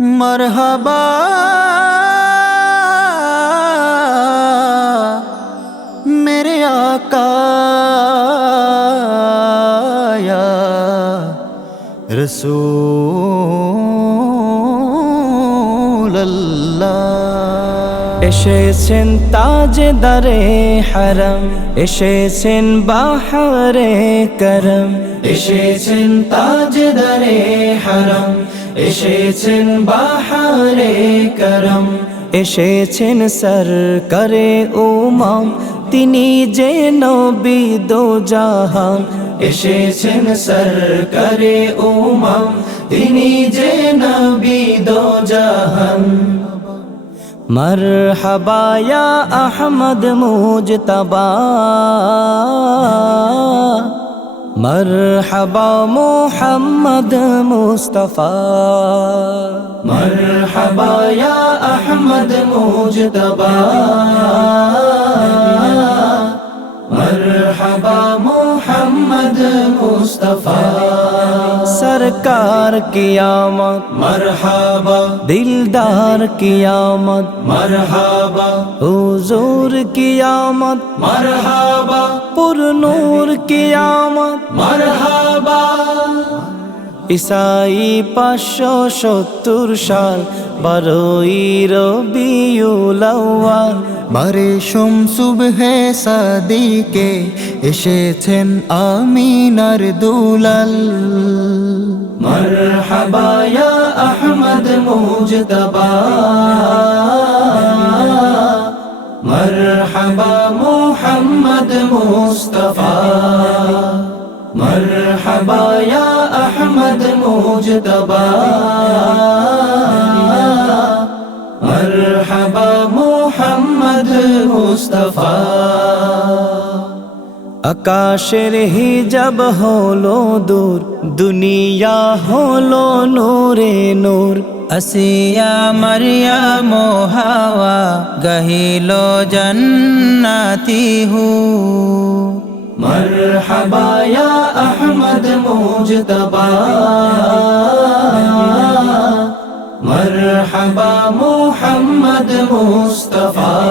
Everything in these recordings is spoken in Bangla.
মরহবা। মেরে আকায়া। রসূল এসেছেন তাজদারে হারম। এসেছেন বাহারে করম। এসেছেন তাজদারে হারম। এসেছেন বাহারে করম, এসেছেন সর করে উমাম, তিনি যে নবী দো জাহান। এসেছেন সর করে উমাম, তিনি যে নবী দো জাহান। মরহবায়া আহমদ মুজতবা। مرحبا محمد مصطفیٰ. مرحبا یا احمد مجتبا مرحبا محمد مصطفیٰ. সরকার কিয়ামত মরহাবা দিলদার কিয়ামত মরহাবা হুজুর কিয়ামত মরহাবা পুরনূর কিয়ামত মরহাবা ইসাই পাঁচশো সত্তর সাল বারোই রবিউল আউয়াল বারে সুবহে সাদিকে এসেছেন আমিনার দুলাল مرحبا يا أحمد مجتبى مرحبا محمد مصطفى مرحبا يا أحمد مجتبى مصطفیٰ اکاشر ہی جب ہو لو دور، دنیا ہو لو نور۔ نور اسیا مریا موہاوا گہی لو جناتی ہوں مرحبا یا احمد موجتبا مرحبا محمد مصطفى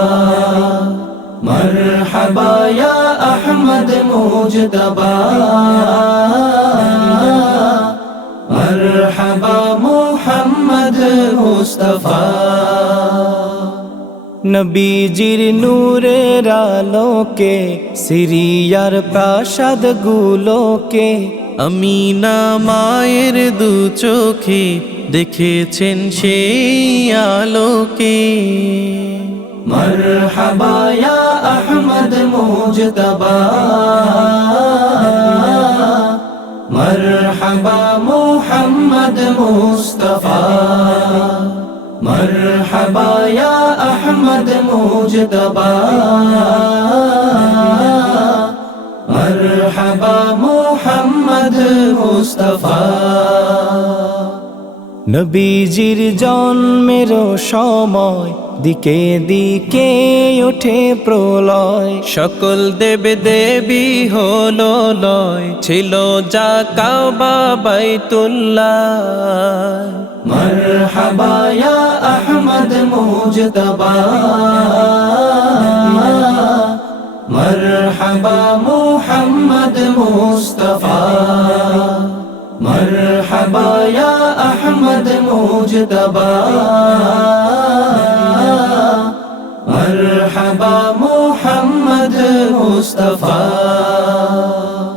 مرحبا يا أحمد مجتبى مرحبا محمد مصطفى নবীজির নূরের আলোকে সিরিয়ার প্রাসাদ আমি না মায়ের দু চোখে দেখেছেন সেই আলোকে। মরহবায়া আহমদ মোজতবা। মরহবা মোহাম্মদ মুস্তফা। মরহবায়া আহমদ মোজ মোজতবা। মারহাবা মোহাম্মদ মুস্তফা। নবীজির জন্মের সময় দিকে দিকে ওঠে প্রলয়। সকল দেব দেবী হল লয়, ছিল যা কাবাই বাইতুল্লাহ। মারহাবা ইয়া আহমদ مرحبا محمد مصطفى. مرحبا يا أحمد مجتبى. مرحبا محمد مصطفى.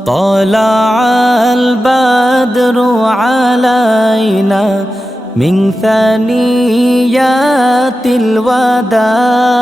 طلع البدر علينا من ثنيات الوداع.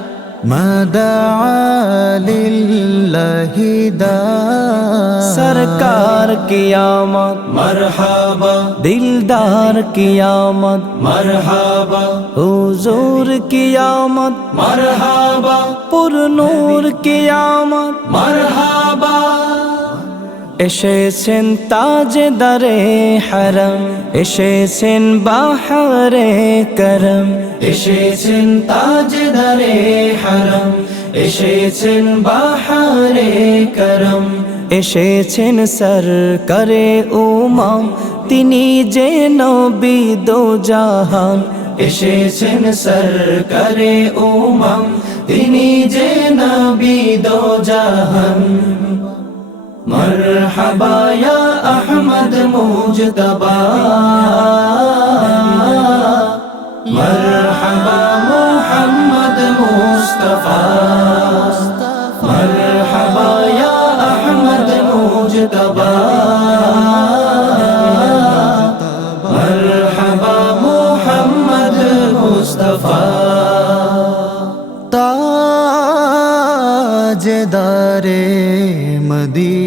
मदालिल्लहिदा सरकार कियामत मरहबा दिलदार कियामत मरहबा हुजूर कियामत मरहबा पुरनूर कियामत मरहबा এসেছেন তাজদারে হারম, এসেছেন বাহারে করম, এসেছেন তাজদারে হারাম, এসেছেন বাহারে করম, এসেছেন সরকারে উমাম, তিনি যে নবী দো জাহান, এসেছেন সরকারে উমাম, তিনি যে নবী দো জাহান। مرحبا یا احمد مجتبا مرحبا محمد مصطفیٰ مرحبا یا احمد مجتبا مرحبا محمد مصطفیٰ تاجدار مدینہ